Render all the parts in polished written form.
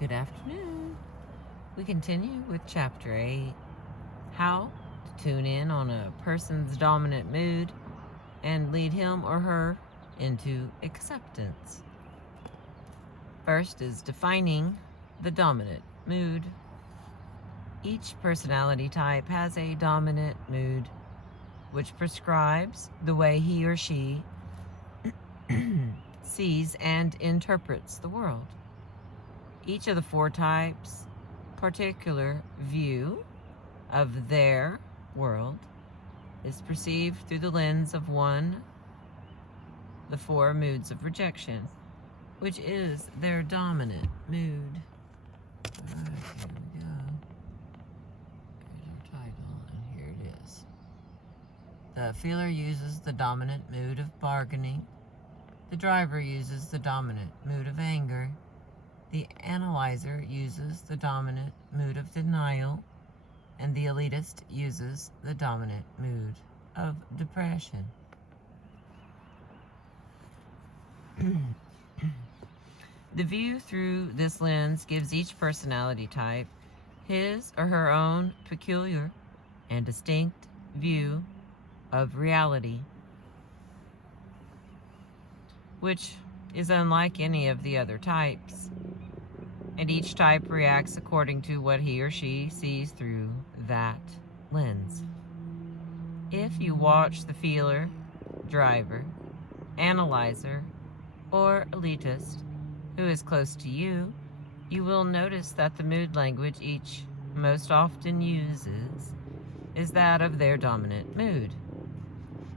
Good afternoon. We continue with Chapter 8, How to Tune In on a Person's Dominant Mood and Lead Him or Her into Acceptance. First is defining the dominant mood. Each personality type has a dominant mood, which prescribes the way he or she sees and interprets the world. Each of the four types' particular view of their world is perceived through the lens of one, the four moods of rejection, which is their dominant mood. All right, here we go. Here's our title, and here it is. The feeler uses the dominant mood of bargaining. The driver uses the dominant mood of anger. The analyzer uses the dominant mood of denial, and the elitist uses the dominant mood of depression. The view through this lens gives each personality type his or her own peculiar and distinct view of reality, which is unlike any of the other types. And each type reacts according to what he or she sees through that lens. If you watch the feeler, driver, analyzer, or elitist who is close to you, you will notice that the mood language each most often uses is that of their dominant mood.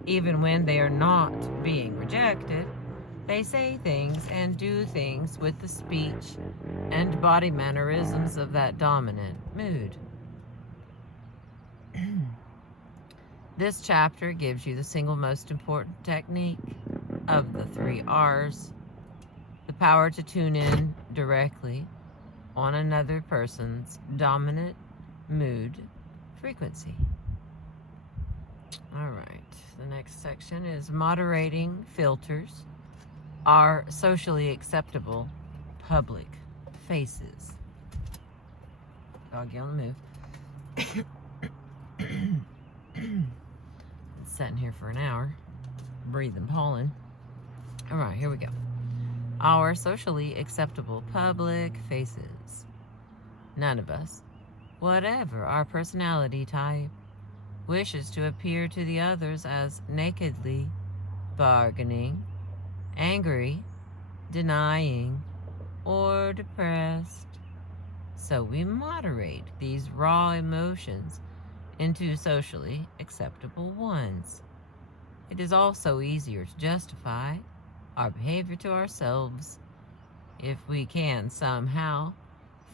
Even when they are not being rejected, they say things and do things with the speech and body mannerisms of that dominant mood. This chapter gives you the single most important technique of the 3 R's, the power to tune in directly on another person's dominant mood frequency. All right, the next section is moderating filters are socially acceptable public faces. Doggy on the move. It's sitting here for an hour, breathing pollen. All right, here we go. Our socially acceptable public faces. None of us, whatever our personality type, wishes to appear to the others as nakedly bargaining, angry, denying, or depressed. So we moderate these raw emotions into socially acceptable ones. It is also easier to justify our behavior to ourselves if we can somehow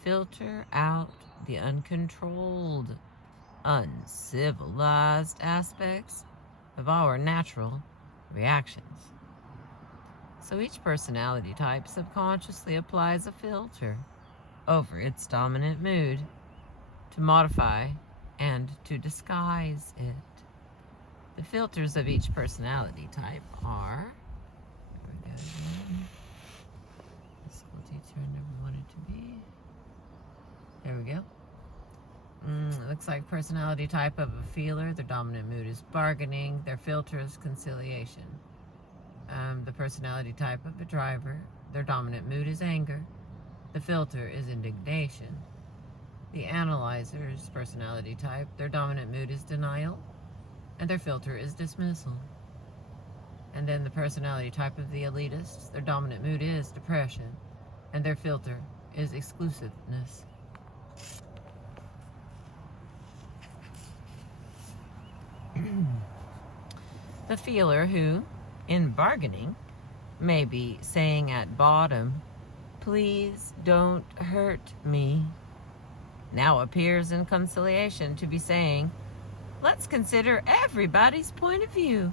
filter out the uncontrolled, uncivilized aspects of our natural reactions. So each personality type subconsciously applies a filter over its dominant mood to modify and to disguise it. The filters of each personality type are, here we go, the school teacher I never wanted to be. There we go. It looks like personality type of a feeler. Their dominant mood is bargaining. Their filter is conciliation. The personality type of the driver, their dominant mood is anger. The filter is indignation. The analyzer's personality type, their dominant mood is denial, and their filter is dismissal. And then the personality type of the elitists, their dominant mood is depression, and their filter is exclusiveness. The feeler who, in bargaining, may be saying at bottom, "Please don't hurt me," now appears in conciliation to be saying, "Let's consider everybody's point of view."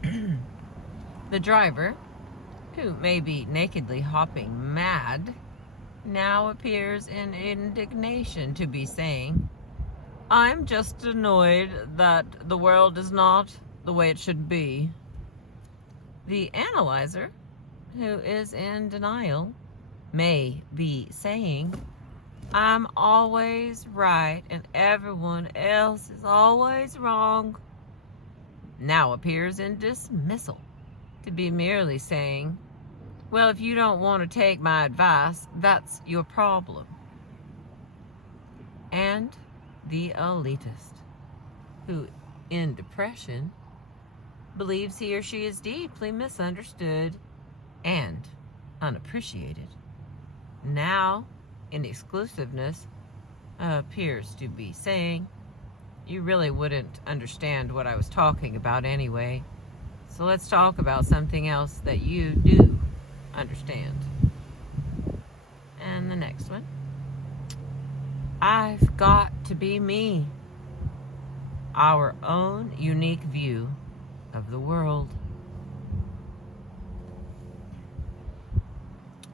The driver, who may be nakedly hopping mad, now appears in indignation to be saying, "I'm just annoyed that the world is not the way it should be." The analyzer, who is in denial, may be saying, I'm always right and everyone else is always wrong, now appears in dismissal to be merely saying, well, if you don't want to take my advice, that's your problem. And the elitist, who in depression believes he or she is deeply misunderstood and unappreciated, now in exclusiveness appears to be saying, you really wouldn't understand what I was talking about anyway, so let's talk about something else that you do understand. And the next one, I've got to be me, our own unique view of the world.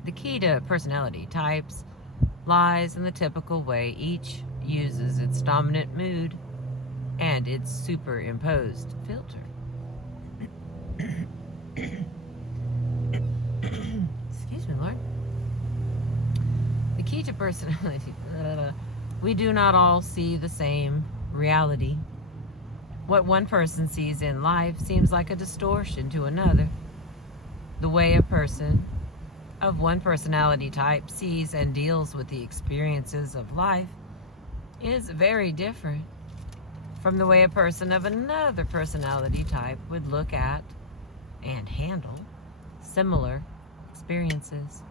The key to personality types lies in the typical way each uses its dominant mood and its superimposed filter. Excuse me, Lord. The key to personality. We do not all see the same reality. What one person sees in life seems like a distortion to another. The way a person of one personality type sees and deals with the experiences of life is very different from the way a person of another personality type would look at and handle similar experiences.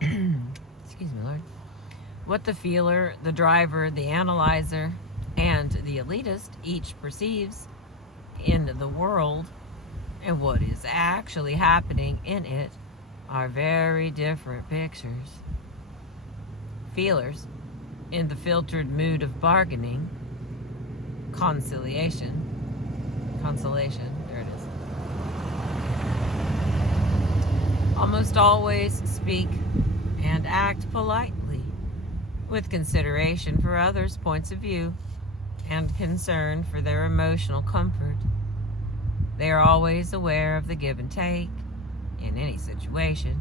Excuse me, Lord. What the feeler, the driver, the analyzer, and the elitist each perceives in the world and what is actually happening in it are very different pictures. Feelers, in the filtered mood of bargaining, consolation, there it is, almost always speak and act politely, with consideration for others' points of view and concern for their emotional comfort. They are always aware of the give and take in any situation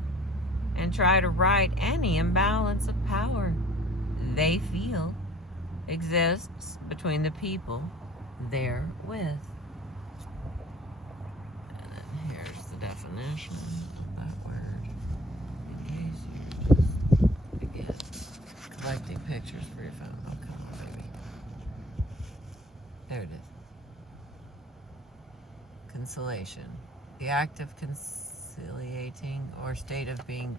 and try to right any imbalance of power they feel exists between the people they're with. And then here's the definition of that word, in case you're just, again, collecting pictures for your phone. Oh, come on, baby. There it is. Conciliation. The act of conciliating or state of being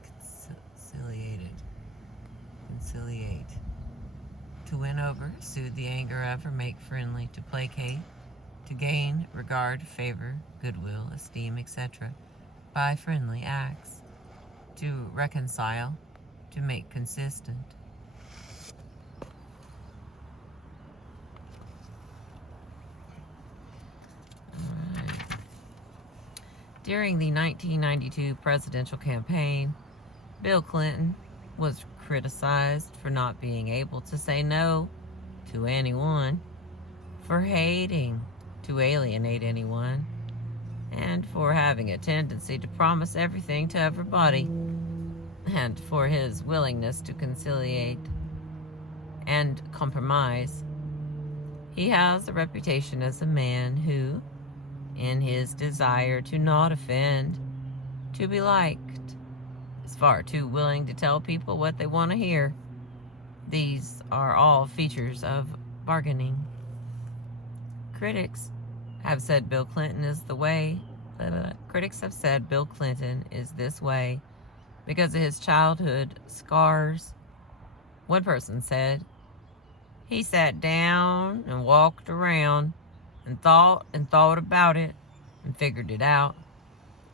conciliated. Conciliate. To win over, soothe the anger of, or make friendly, to placate, to gain regard, favor, goodwill, esteem, etc. by friendly acts. To reconcile, to make consistent. During the 1992 presidential campaign, Bill Clinton was criticized for not being able to say no to anyone, for hating to alienate anyone, and for having a tendency to promise everything to everybody, and for his willingness to conciliate and compromise. He has a reputation as a man who, in his desire to not offend, to be liked, is far too willing to tell people what they want to hear. These are all features of bargaining. Critics have said Bill Clinton is the way. Critics have said Bill Clinton is this way because of his childhood scars. One person said, he sat down and walked around and thought about it and figured it out.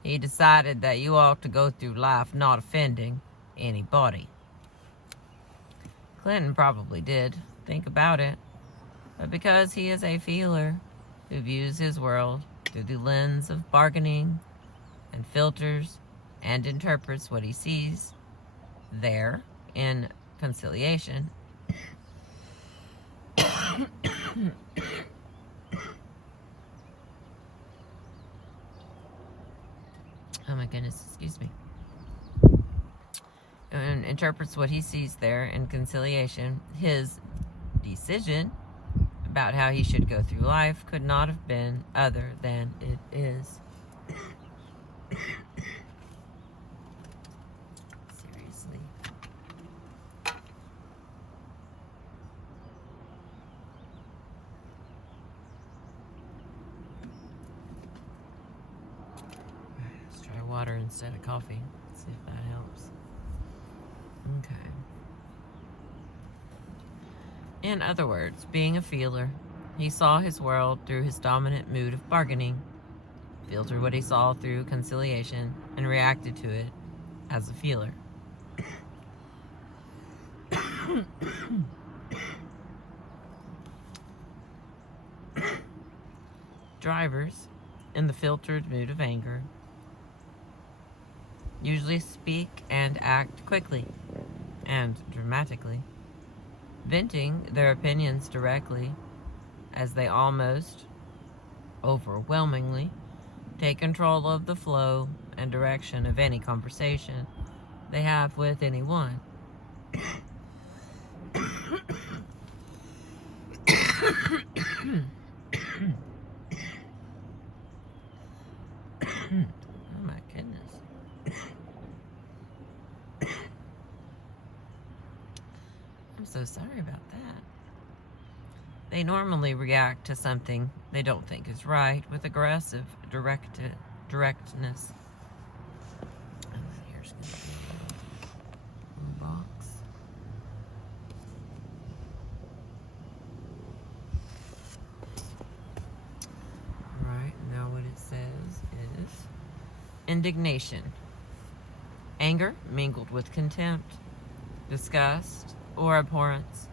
He decided that you ought to go through life not offending anybody. Clinton probably did think about it, but because he is a feeler who views his world through the lens of bargaining and filters and interprets what he sees there in conciliation, oh my goodness, excuse me, and interprets what he sees there in conciliation. His decision about how he should go through life could not have been other than it is. Seriously. Let's try water instead of coffee. See if that helps. Okay. In other words, being a feeler, he saw his world through his dominant mood of bargaining, filtered what he saw through conciliation, and reacted to it as a feeler. Drivers, in the filtered mood of anger, usually speak and act quickly and dramatically, venting their opinions directly, as they almost overwhelmingly take control of the flow and direction of any conversation they have with anyone. Oh my goodness. I'm so sorry about that. They normally react to something they don't think is right with aggressive directness. And then here's going to be a little box. Alright, now what it says is indignation. Anger mingled with contempt, disgust, or abhorrence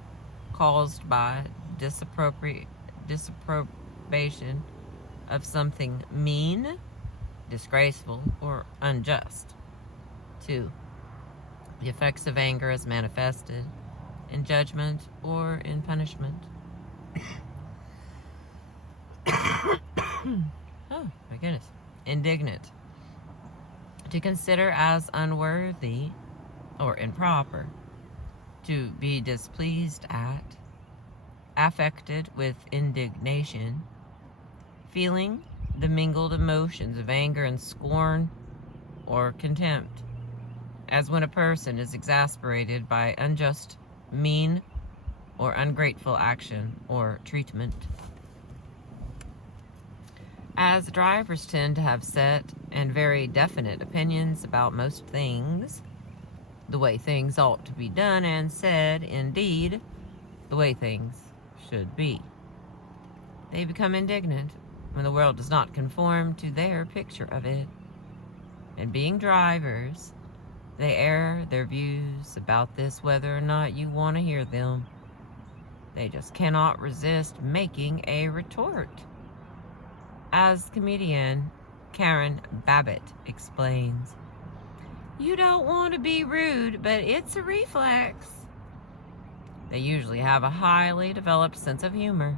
caused by disapprobation of something mean, disgraceful, or unjust. 2. The effects of anger as manifested in judgment or in punishment. Oh my goodness. Indignant. To consider as unworthy or improper. To be displeased at. Affected with indignation. Feeling the mingled emotions of anger and scorn or contempt, as when a person is exasperated by unjust, mean, or ungrateful action or treatment. As drivers tend to have set and very definite opinions about most things, the way things ought to be done and said, indeed, the way things should be, they become indignant when the world does not conform to their picture of it. And being drivers, they air their views about this whether or not you want to hear them. They just cannot resist making a retort. As comedian Karen Babbitt explains, you don't want to be rude, but it's a reflex. They usually have a highly developed sense of humor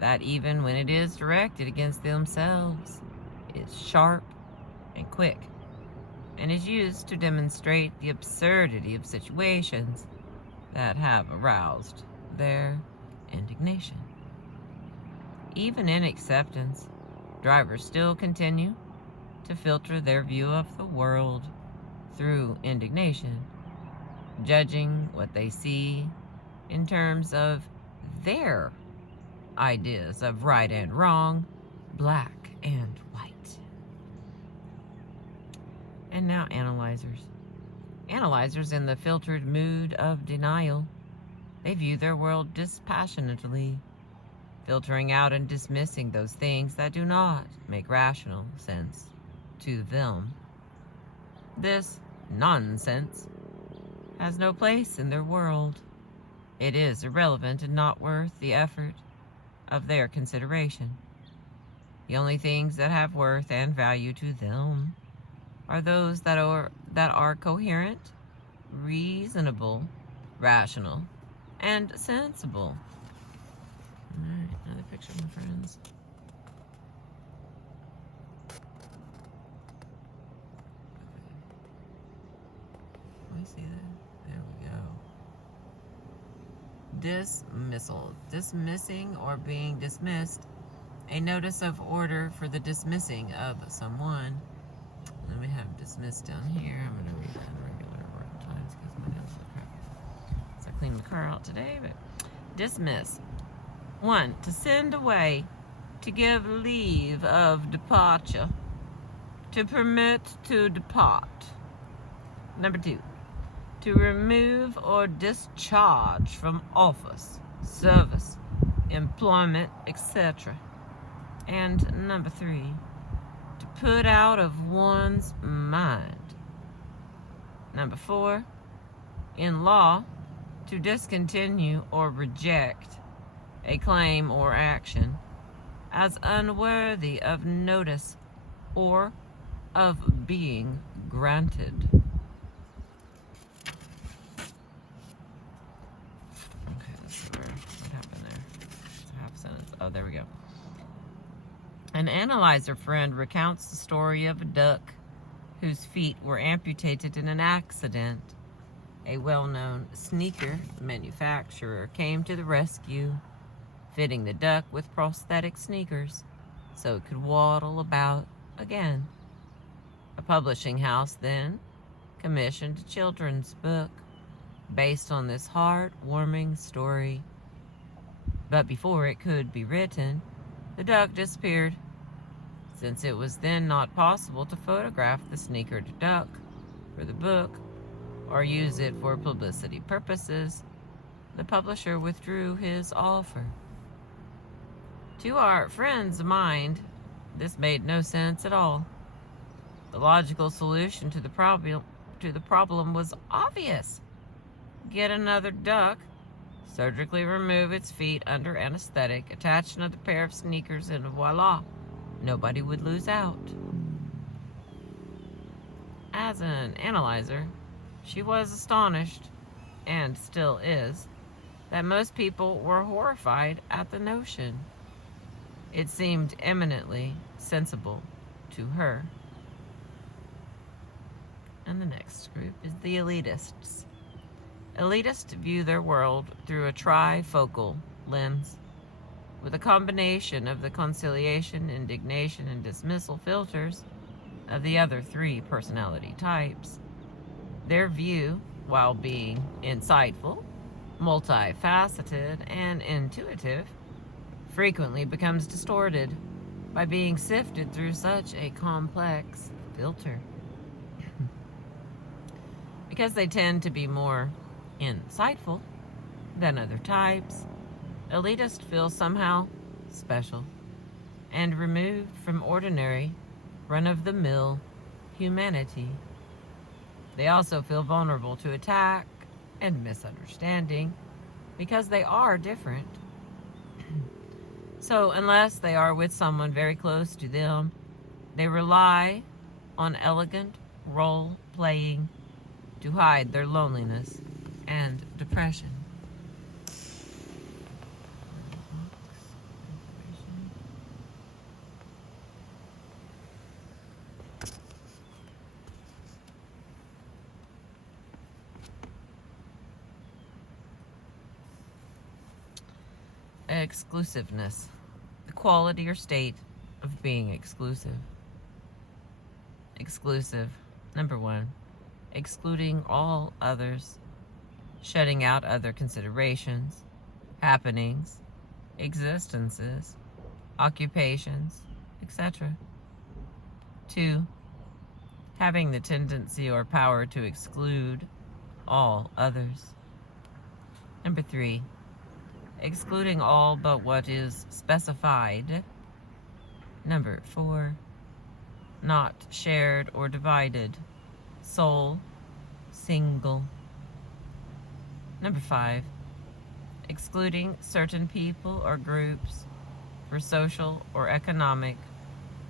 that even when it is directed against themselves, is sharp and quick, and is used to demonstrate the absurdity of situations that have aroused their indignation. Even in acceptance, drivers still continue to filter their view of the world through indignation, judging what they see in terms of their ideas of right and wrong, black and white. And now analyzers. Analyzers in the filtered mood of denial. They view their world dispassionately, filtering out and dismissing those things that do not make rational sense to them. This nonsense has no place in their world. It is irrelevant and not worth the effort of their consideration. The only things that have worth and value to them are those that are coherent, reasonable, rational, and sensible. All right, another picture, my friends. I see that? There we go. Dismissal. Dismissing or being dismissed. A notice of order for the dismissing of someone. Let me have dismissed down here. I'm going to read that in regular word times because my nails look crap. So I cleaned my car out today, but dismiss. 1. To send away. To give leave of departure. To permit to depart. Number 2. To remove or discharge from office, service, employment, etc. And number 3. To put out of one's mind. Number 4. In law, to discontinue or reject a claim or action as unworthy of notice or of being granted. Okay, let's see what happened there. It's a half sentence. Oh, there we go. An analyzer friend recounts the story of a duck whose feet were amputated in an accident. A well-known sneaker manufacturer came to the rescue, fitting the duck with prosthetic sneakers so it could waddle about again. A publishing house then commissioned a children's book based on this heartwarming story. But before it could be written, the duck disappeared. Since it was then not possible to photograph the sneakered duck for the book or use it for publicity purposes, the publisher withdrew his offer. To our friend's mind, this made no sense at all. The logical solution to the problem was obvious. Get another duck, surgically remove its feet under anesthetic, attach another pair of sneakers, and voila, nobody would lose out. As an analyzer, she was astonished, and still is, that most people were horrified at the notion. It seemed eminently sensible to her. And the next group is the elitists. Elitists view their world through a trifocal lens, with a combination of the conciliation, indignation, and dismissal filters of the other 3 personality types. Their view, while being insightful, multifaceted, and intuitive, frequently becomes distorted by being sifted through such a complex filter. Because they tend to be more insightful than other types, elitists feel somehow special and removed from ordinary, run-of-the-mill humanity. They also feel vulnerable to attack and misunderstanding because they are different. So unless they are with someone very close to them, they rely on elegant role-playing to hide their loneliness and depression. Exclusiveness, the quality or state of being exclusive. Exclusive, number 1, excluding all others, shutting out other considerations, happenings, existences, occupations, etc. 2, having the tendency or power to exclude all others. Number 3, excluding all but what is specified. Number 4, not shared or divided, sole, single. Number 5, excluding certain people or groups for social or economic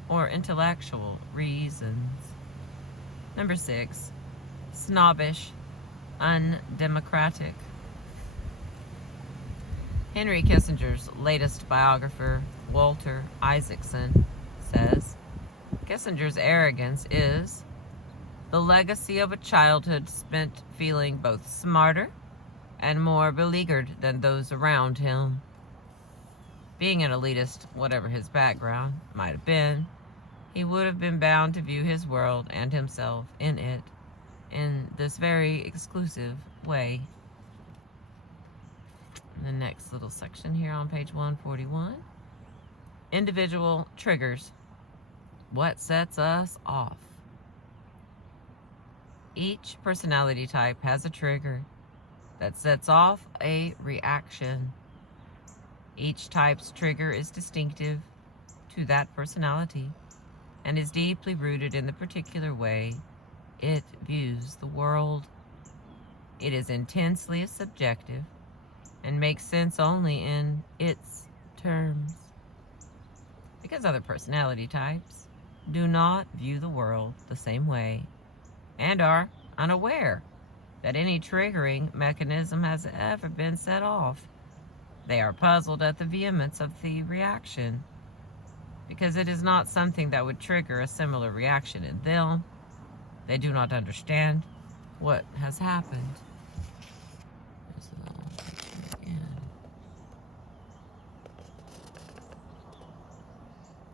or intellectual reasons. Number 6, snobbish, undemocratic. Henry Kissinger's latest biographer, Walter Isaacson, says, Kissinger's arrogance is the legacy of a childhood spent feeling both smarter and more beleaguered than those around him. Being an elitist, whatever his background might have been, he would have been bound to view his world and himself in it in this very exclusive way. The next little section here on page 141. Individual triggers. What sets us off? Each personality type has a trigger that sets off a reaction. Each type's trigger is distinctive to that personality and is deeply rooted in the particular way it views the world. It is intensely subjective and makes sense only in its terms. Because other personality types do not view the world the same way and are unaware that any triggering mechanism has ever been set off. They are puzzled at the vehemence of the reaction because it is not something that would trigger a similar reaction in them. They do not understand what has happened.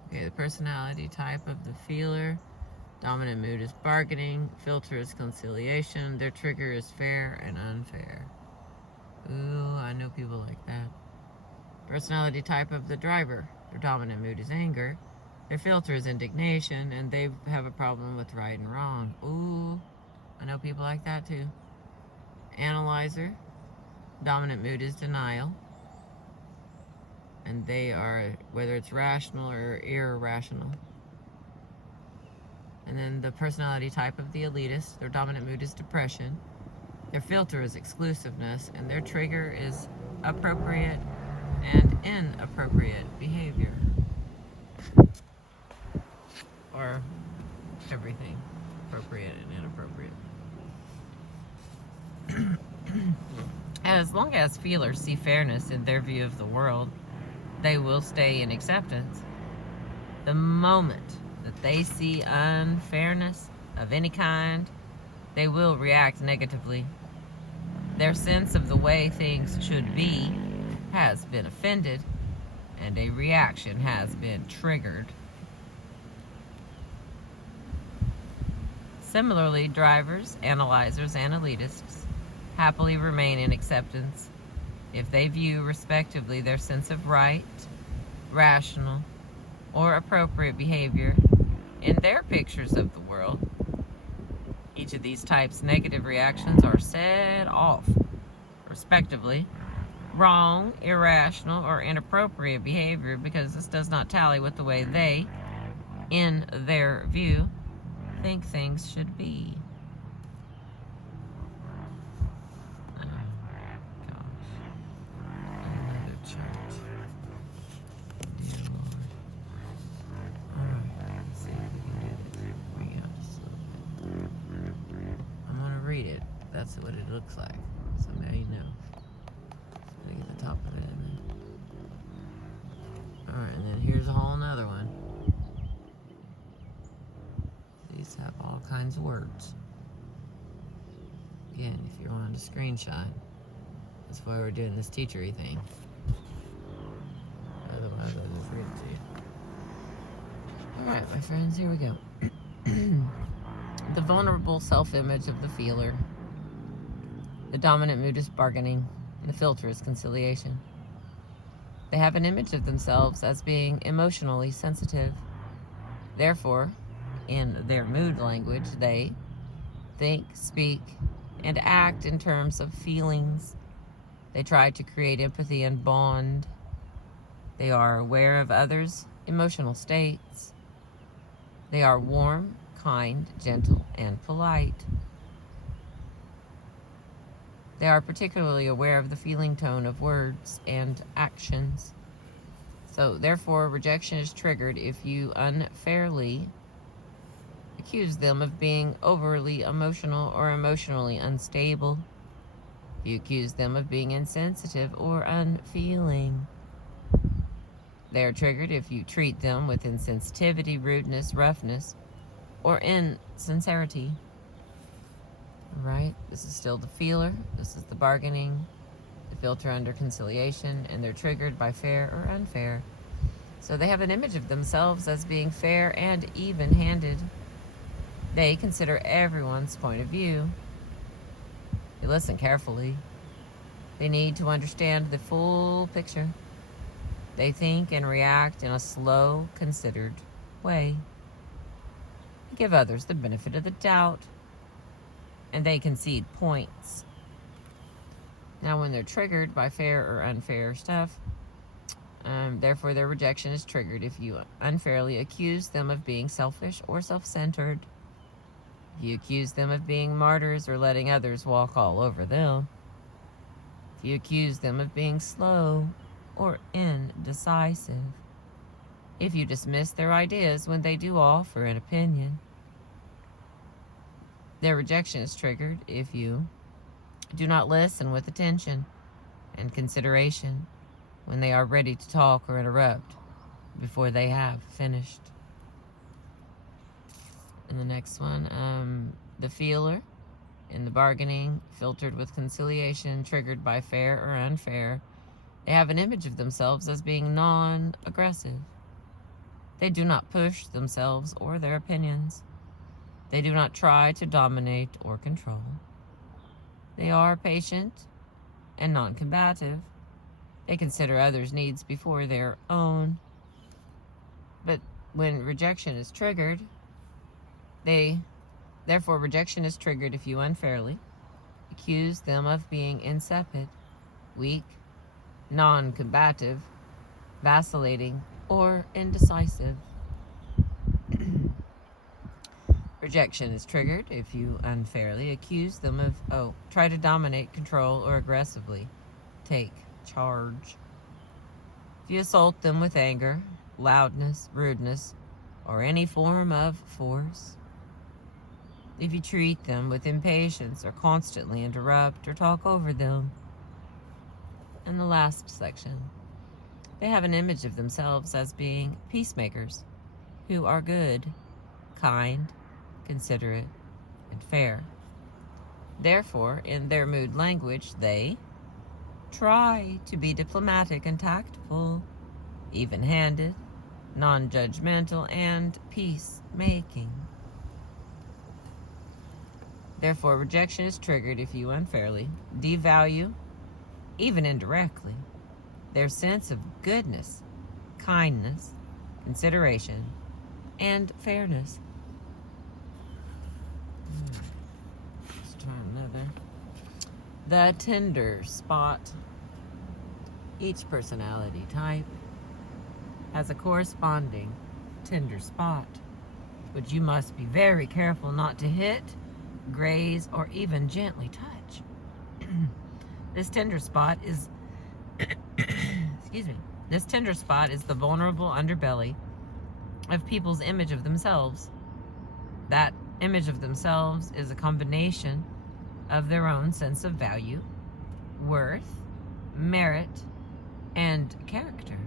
Okay, the personality type of the feeler. Dominant mood is bargaining. Filter is conciliation. Their trigger is fair and unfair. Ooh, I know people like that. Personality type of the driver. Their dominant mood is anger. Their filter is indignation, and they have a problem with right and wrong. Ooh, I know people like that too. Analyzer. Dominant mood is denial. And they are, whether it's rational or irrational. And then the personality type of the elitist, their dominant mood is depression. Their filter is exclusiveness, and their trigger is appropriate and inappropriate behavior. Or everything, appropriate and inappropriate. As long as feelers see fairness in their view of the world, they will stay in acceptance. The moment that they see unfairness of any kind, they will react negatively. Their sense of the way things should be has been offended, and a reaction has been triggered. Similarly, drivers, analyzers, and elitists happily remain in acceptance if they view respectively their sense of right, rational, or appropriate behavior in their pictures of the world. Each of these types' negative reactions are set off, respectively, wrong, irrational, or inappropriate behavior because this does not tally with the way they, in their view, think things should be. That's what it looks like. So now you know. So get the top of it in there. Alright, and then here's a whole nother one. These have all kinds of words. Again, if you're wanting to screenshot, that's why we're doing this teachery thing. Otherwise, I'll just read it to you. Alright, my friends, here we go. The vulnerable self-image of the feeler. The dominant mood is bargaining, and the filter is conciliation. They have an image of themselves as being emotionally sensitive. Therefore, in their mood language, they think, speak, and act in terms of feelings. They try to create empathy and bond. They are aware of others' emotional states. They are warm, kind, gentle, and polite. They are particularly aware of the feeling tone of words and actions. So, therefore, rejection is triggered if you unfairly accuse them of being overly emotional or emotionally unstable. If you accuse them of being insensitive or unfeeling. They are triggered if you treat them with insensitivity, rudeness, roughness, or insincerity. right? This is still the feeler. This is the bargaining, the filter under conciliation, and they're triggered by fair or unfair. So they have an image of themselves as being fair and even-handed. They consider everyone's point of view. They listen carefully. They need to understand the full picture. They think and react in a slow, considered way. They give others the benefit of the doubt, and they concede points. Now, when they're triggered by fair or unfair stuff, therefore their rejection is triggered if you unfairly accuse them of being selfish or self-centered. If you accuse them of being martyrs or letting others walk all over them. If you accuse them of being slow or indecisive. If you dismiss their ideas when they do offer an opinion. Their rejection is triggered if you do not listen with attention and consideration when they are ready to talk or interrupt before they have finished. And the next one, the feeler in the bargaining, filtered with conciliation, triggered by fair or unfair. They have an image of themselves as being non-aggressive. They do not push themselves or their opinions. They do not try to dominate or control. They are patient and non-combative. They consider others' needs before their own. But when rejection is triggered, therefore rejection is triggered if you unfairly accuse them of being insipid, weak, non-combative, vacillating, or indecisive. Rejection is triggered if you unfairly accuse them of, try to dominate, control, or aggressively take charge. If you assault them with anger, loudness, rudeness, or any form of force. If you treat them with impatience or constantly interrupt or talk over them. And the last section. They have an image of themselves as being peacemakers who are good, kind, considerate, and fair. Therefore, in their mood language, they try to be diplomatic and tactful, even-handed, non-judgmental, and peacemaking. Therefore, rejection is triggered if you unfairly devalue, even indirectly, their sense of goodness, kindness, consideration, and fairness. Let's try another. The tender spot. Each personality type has a corresponding tender spot, which you must be very careful not to hit, graze, or even gently touch. This tender spot is this tender spot is the vulnerable underbelly of people's image of themselves. That image of themselves is a combination of their own sense of value, worth, merit, and character.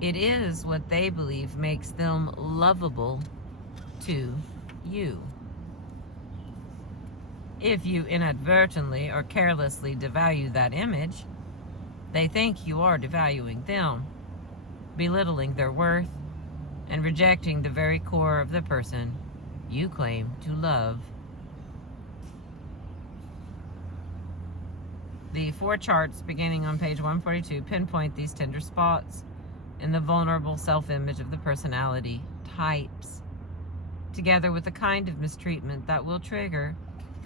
It is what they believe makes them lovable to you. If you inadvertently or carelessly devalue that image, they think you are devaluing them, belittling their worth, and rejecting the very core of the person you claim to love. The 4 charts beginning on page 142 pinpoint these tender spots in the vulnerable self-image of the personality types, together with the kind of mistreatment that will trigger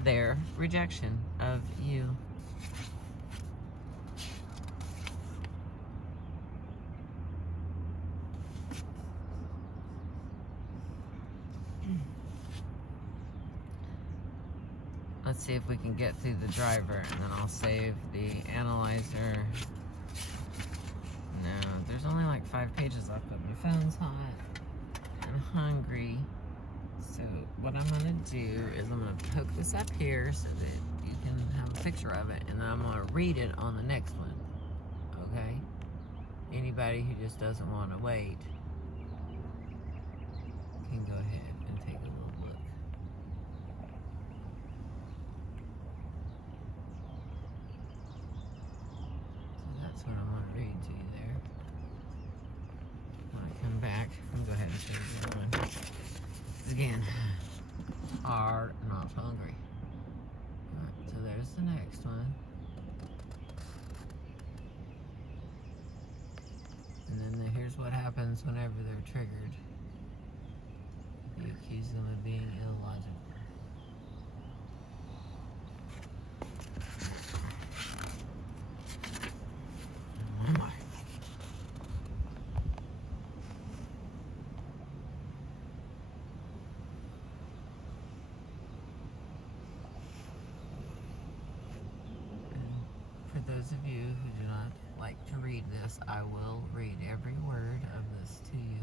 their rejection of you. Let's see if we can get through the driver, and then I'll save the analyzer. No, there's only like 5 pages left, but my phone's hot. I'm hungry. So what I'm going to do is I'm going to hook this up here so that you can have a picture of it, and then I'm going to read it on the next one. Okay? Anybody who just doesn't want to wait can go ahead and take a little look. That's what I want to read to you there. When I come back, I'm going to go ahead and show you the other one. 'Cause again, hard, not hungry. Alright, so there's the next one. And then here's what happens whenever they're triggered. You accuse them of being illogical. Oh my. For those of you who do not like to read this, I will read every word of this to you.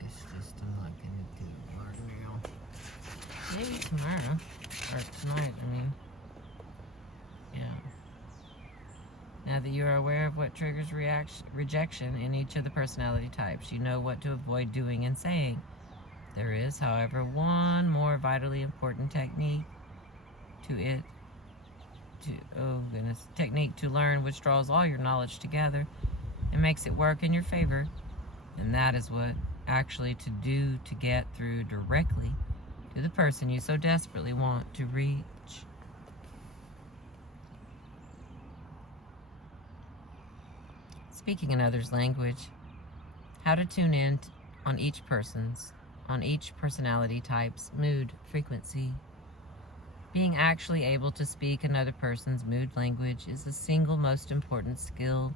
It's just I'm not going to do it right now. Maybe tomorrow. Or tonight, I mean. Yeah. Now that you are aware of what triggers rejection in each of the personality types, you know what to avoid doing and saying. There is, however, one more vitally important technique technique to learn which draws all your knowledge together and makes it work in your favor. And that is what actually to do to get through directly to the person you so desperately want to reach. Speaking another's language. How to tune in on each personality type's mood frequency. Being actually able to speak another person's mood language is the single most important skill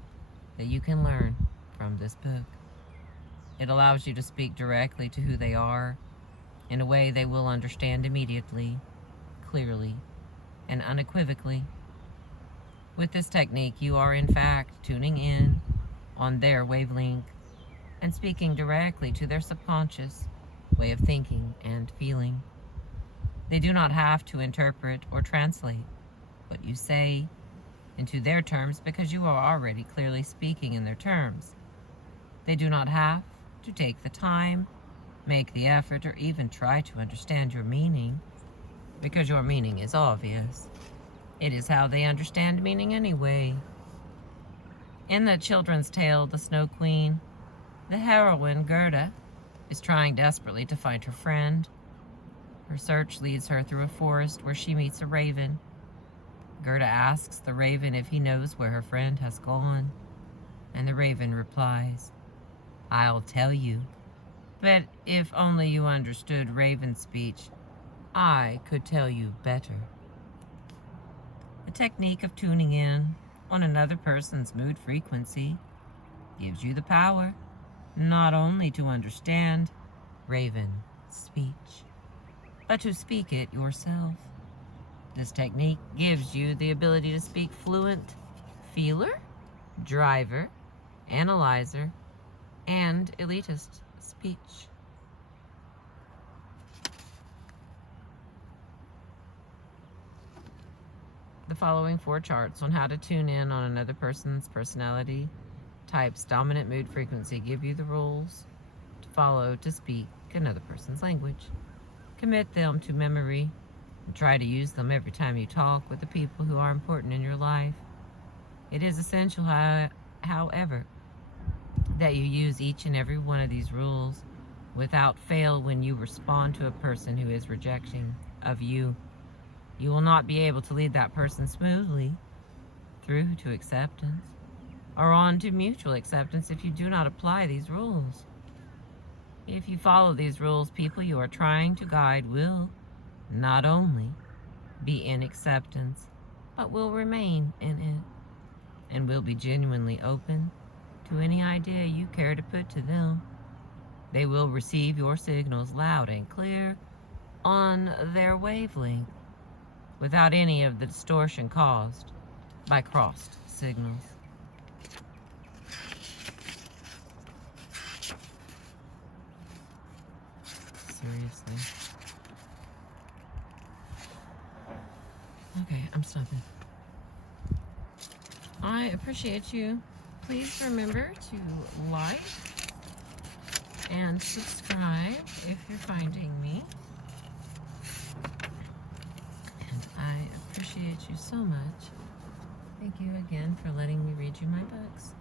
that you can learn from this book. It allows you to speak directly to who they are in a way they will understand immediately, clearly, and unequivocally. With this technique, you are in fact tuning in on their wavelength and speaking directly to their subconscious way of thinking and feeling. They do not have to interpret or translate what you say into their terms because you are already clearly speaking in their terms. They do not have to take the time, make the effort, or even try to understand your meaning because your meaning is obvious. It is how they understand meaning anyway. In the children's tale, The Snow Queen, the heroine, Gerda, is trying desperately to find her friend. Her search leads her through a forest where she meets a raven. Gerda asks the raven if he knows where her friend has gone, and the raven replies, "I'll tell you, but if only you understood raven speech, I could tell you better." The technique of tuning in on another person's mood frequency gives you the power not only to understand raven speech, but to speak it yourself. This technique gives you the ability to speak fluent feeler, driver, analyzer, and elitist speech. The following 4 charts on how to tune in on another person's personality type's dominant mood frequency give you the rules to follow to speak another person's language. Commit them to memory and try to use them every time you talk with the people who are important in your life. It is essential, however, that you use each and every one of these rules without fail when you respond to a person who is rejecting of you. You will not be able to lead that person smoothly through to acceptance or on to mutual acceptance if you do not apply these rules. If you follow these rules, people you are trying to guide will not only be in acceptance, but will remain in it and will be genuinely open to any idea you care to put to them. They will receive your signals loud and clear on their wavelength without any of the distortion caused by crossed signals. Seriously. Okay, I'm stopping. I appreciate you. Please remember to like and subscribe if you're finding me. And I appreciate you so much. Thank you again for letting me read you my books.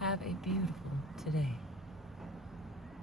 Have a beautiful today.